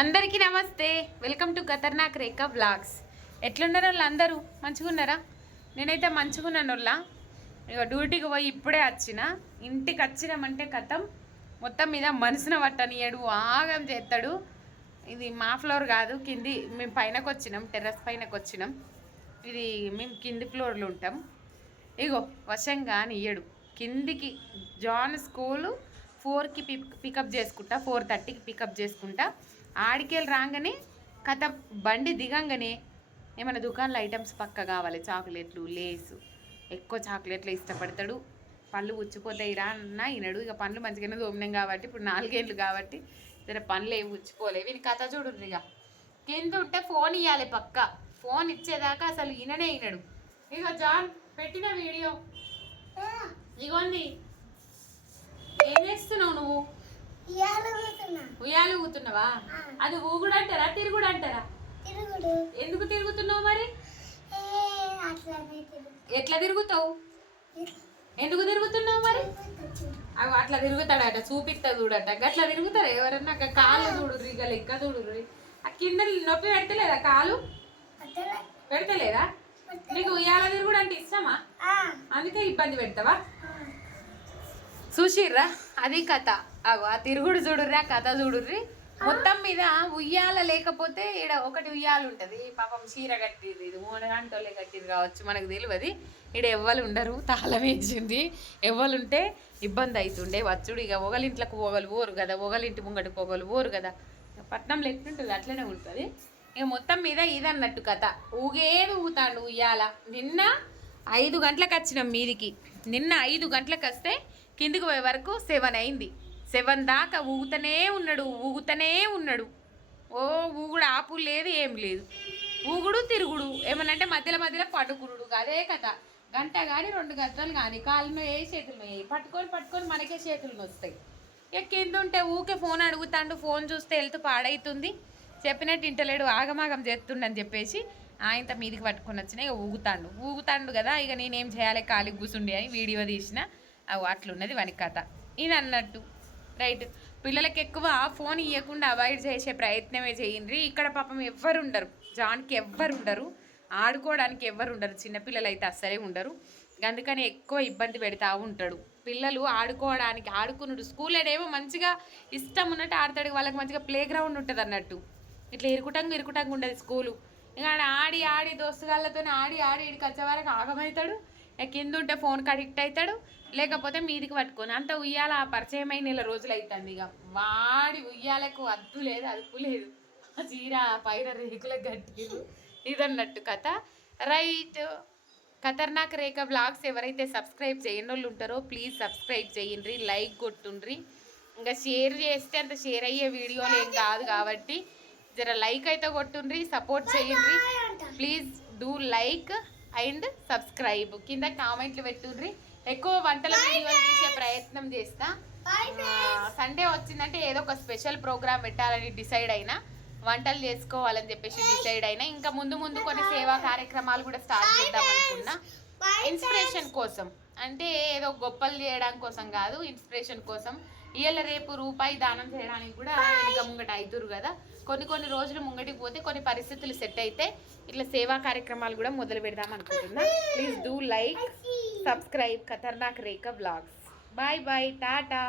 అందరికీ నమస్తే. Welcome to Khatarnak Rekha vlogs. ఎట్లున్నారు వాళ్ళు అందరూ? మంచిగా ఉన్నారా? నేనైతే మంచిగా ఉన్నాను. ఇక డ్యూటీకి పోయి ఇప్పుడే వచ్చిన. ఇంటికి వచ్చినామంటే కథం మొత్తం మీద మనసున పట్టనియడు, ఆగం చేస్తాడు. ఇది మా ఫ్లోర్ కాదు, కింది మేము పైనకు వచ్చినాం, టెర్రస్ పైనకు వచ్చినాం. ఇది మేము కింది ఫ్లోర్లో ఉంటాం. ఇగో వశంగా నియ్యడు కిందికి. జాన్ స్కూలు 4కి పికప్ చేసుకుంటా, 4:30కి పికప్ చేసుకుంటా. ఆడికెళ్ళి రాగానే కథ బండి దిగంగానే ఏమైనా దుకాణంలో ఐటమ్స్ పక్క కావాలి, చాక్లెట్లు, లేసు. ఎక్కువ చాక్లెట్లు ఇష్టపడతాడు. పళ్ళు ఉచ్చిపోతాయి రా అన్న ఈనడు. ఇక పనులు మంచిగానే దోమినాం కాబట్టి ఇప్పుడు 4 ఏళ్ళు కాబట్టి జర పనులు ఏమి ఉచ్చిపోలేవు. వీని కథ చూడుర్రు. ఇక కింద ఉంటే ఫోన్ ఇవ్వాలి పక్క. ఫోన్ ఇచ్చేదాకా అసలు ఈననే ఈనడు. ఇక జాన్ పెట్టిన వీడియో ఇగోండి. ఏం చేస్తున్నావు నువ్వు? ఉయ్యాలు ఊగుతున్నావా? అది ఊగుడు అంటారా తిరుగుడు అంటారా? ఎందుకు తిరుగుతున్నావు మరి? ఎట్లా తిరుగుతావు? ఎందుకు తిరుగుతున్నావు మరి? అవి అట్లా తిరుగుతాడట, చూపిస్తా చూడట. అట్లా తిరుగుతారా ఎవరన్నా? కాళ్ళు చూడుర్రి, ఇక లెక్క చూడుర్రి. ఆ కింద నొప్పి పెడతలేదా? కాలు పెడతలేదా? నీకు ఉయ్యాల తిరుగుడు అంటే ఇష్టమా? అందుకే ఇబ్బంది పెడతావా? చూసిర్రా, అది కథ. అగో ఆ తిరుగుడు చూడుర్రి, ఆ కథ చూడుర్రి. మొత్తం మీద ఉయ్యాల లేకపోతే ఇక్కడ ఒకటి ఉయ్యాలు ఉంటుంది. పాపం చీర కట్టిర్రు, ఇది 3 గంటలే కట్టిర్రు కావచ్చు, మనకు తెలియదు. ఇక్కడ ఎవ్వరు ఉండరు, తాళం వేసింది. ఎవ్వరుంటే ఇబ్బంది అవుతుండే వచ్చుడు. ఇక ఒకలింట్లకు ఒకరు పోరు కదా, ఒకలింటి ముంగటికి ఒకరు పోరు కదా. పట్నంలో ఎట్లుంటుంది అట్లనే ఉంటుంది. ఇక మొత్తం మీద ఇదన్నట్టు కథ. ఊగేది ఊగుతాడు ఉయ్యాల. నిన్న 5 గంటలకు వచ్చినాం మీదికి. నిన్న 5 గంటలకు వస్తే కిందికి పోయే వరకు 7 అయింది. 7 దాకా ఊగుతూనే ఉన్నాడు. ఓ ఊగుడు ఆపు లేదు, ఏం లేదు. ఊగుడు తిరుగుడు, ఏమనంటే మధ్యలో పడుకురుడు. అదే కథ. గంట కానీ 2 గంటలు కానీ కాళ్ళు ఏ చేతులు పట్టుకొని మనకే చేతులు వస్తాయి. ఇక కింద ఉంటే ఊకే ఫోన్ అడుగుతాడు. ఫోన్ చూస్తే వెళ్తూ పాడవుతుంది. చెప్పినట్టు ఇంటలేడు, ఆగమాగం చేస్తుండని చెప్పేసి ఆయనతో మీదికి పట్టుకొని వచ్చిన. ఇక ఊగుతాడు కదా. ఇక నేనేం చేయాలి, ఖాళీ కూర్చుండి అని వీడియో తీసిన. అట్లున్నది వాని కథ. ఇది అన్నట్టు రైట్. పిల్లలకి ఎక్కువ ఫోన్ ఇవ్వకుండా అవాయిడ్ చేసే ప్రయత్నమే చేయండి. ఇక్కడ పాపం ఎవ్వరు ఉండరు, జాన్కి ఎవ్వరు ఉండరు, ఆడుకోవడానికి ఎవ్వరు ఉండరు. చిన్నపిల్లలు అయితే అస్సలే ఉండరు. అందుకని ఎక్కువ ఇబ్బంది పెడతా ఉంటాడు. పిల్లలు ఆడుకున్నాడు. స్కూల్లోనేమో మంచిగా ఇష్టం ఉన్నట్టు ఆడతాడు. వాళ్ళకి మంచిగా ప్లే గ్రౌండ్ ఉంటుంది అన్నట్టు. ఇట్లా ఇరుకుటంగా ఉండదు స్కూలు. ఇక ఆడి దోస్తుగాళ్ళతో ఆడి ఇక్కడికి వచ్చే వరకు ఆగమవుతాడు. కింద ఉంటే ఫోన్కి అడిక్ట్ అవుతాడు, లేకపోతే మీదికి పట్టుకొని. అంత ఉయ్యాల పరిచయమై 1 రోజులు అవుతుంది. ఇక వాడి ఉయ్యాలకు అద్దు లేదు, అదుపు లేదు. చీర పైన రేకులకు గట్టిరు. ఇదన్నట్టు కథ రైట్. ఖతర్నాక్ రేఖా వ్లాగ్స్ ఎవరైతే సబ్స్క్రైబ్ చేయని వాళ్ళు ఉంటారో ప్లీజ్ సబ్స్క్రైబ్ చేయండి, లైక్ కొట్టుండ్రి. ఇంకా షేర్ చేస్తే అంత షేర్ అయ్యే వీడియోలు ఏం కాదు కాబట్టి జర లైక్ అయితే కొట్టుండ్రి, సపోర్ట్ చేయండి. Please do like and subscribe. కింద కామెంట్లు పెట్టుండ్రి. ఎక్కువ వంటల వీడియోలు తీసే ప్రయత్నం చేస్తా. సండే వచ్చిందంటే ఏదో ఒక స్పెషల్ ప్రోగ్రామ్ పెట్టాలని డిసైడ్ అయినా, వంటలు చేసుకోవాలని చెప్పేసి డిసైడ్ అయినా. ఇంకా ముందు కొన్ని సేవా కార్యక్రమాలు కూడా స్టార్ట్ చేద్దాం అనుకున్నా. ఇన్స్పిరేషన్ కోసం, అంటే ఏదో గొప్పలు చేయడం కోసం కాదు, ఇన్స్పిరేషన్ కోసం. ఇవాళ రేపు రూపాయి దానం చేయడానికి కూడా వెనుక ముంగట అవుతురు కదా. కొన్ని రోజులు ముంగటికి పోతే కొన్ని పరిస్థితులు సెట్ అయితే ఇట్లా సేవా కార్యక్రమాలు కూడా మొదలు పెడదాం అనుకుంటున్నా. Please do like, subscribe Khatarnak Rekha vlogs. Bye Tata.